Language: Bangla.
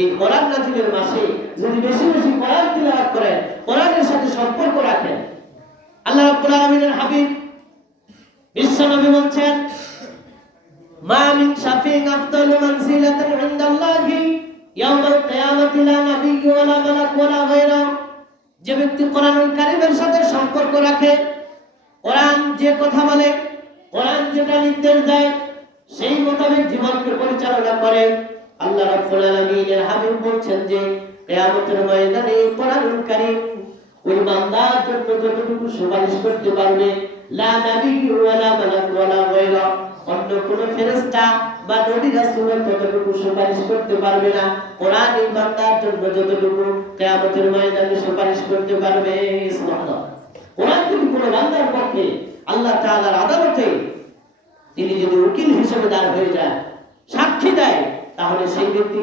এই কোরআন নাযিলের মাসে যদি বেশি বেশি কোরআন তিলাওয়াত করেন, কোরআনের সাথে সম্পর্ক রাখেন, আল্লাহ রাব্বুল আলামিনের হাবিব বিশ্বনবী বলছেন, মা মিন শাফিইন আফদালু মানজিলাতান ইনদাল্লাহি ইয়াউমাল কিয়ামাতি লা নাবিয়্যু ওয়ালা মালাক ওয়ালা গায়রা। যে ব্যক্তি কোরআনুল কারীমের সাথে সম্পর্ক রাখে, কোরআন যে কথা বলে, কোরআন যেটা নির্দেশ দেয়, সেই মোতাবেক জীবনকে পরিচালনা করে, আল্লাহ রাব্বুল আলামিনের হাবিব বলছেন যে কিয়ামতের ময়দানে কোরআনুল কারীম ওই বান্দার জন্য যতটুকু সুপারিশ করতে পারবে, লা নাবিয়্যু ওয়ালা মালাক ওয়ালা গায়রা, অন্য কোন ফেরেশতা বা নবী রাসূল ততটুকু সুপারিশ করতে পারবে না। কোরআন এই বান্দার জন্য যতটুকু কিয়ামতের ময়দানে সুপারিশ করতে পারবে। সুবহানাল্লাহ। কোরআন যদি কোন বান্দার পক্ষে আল্লাহ তাআলার আদালতে তিনি যদি উকিল হিসেবে দাঁড় হয়ে যায়, সাক্ষী দেয়, তাহলে সেই ব্যক্তি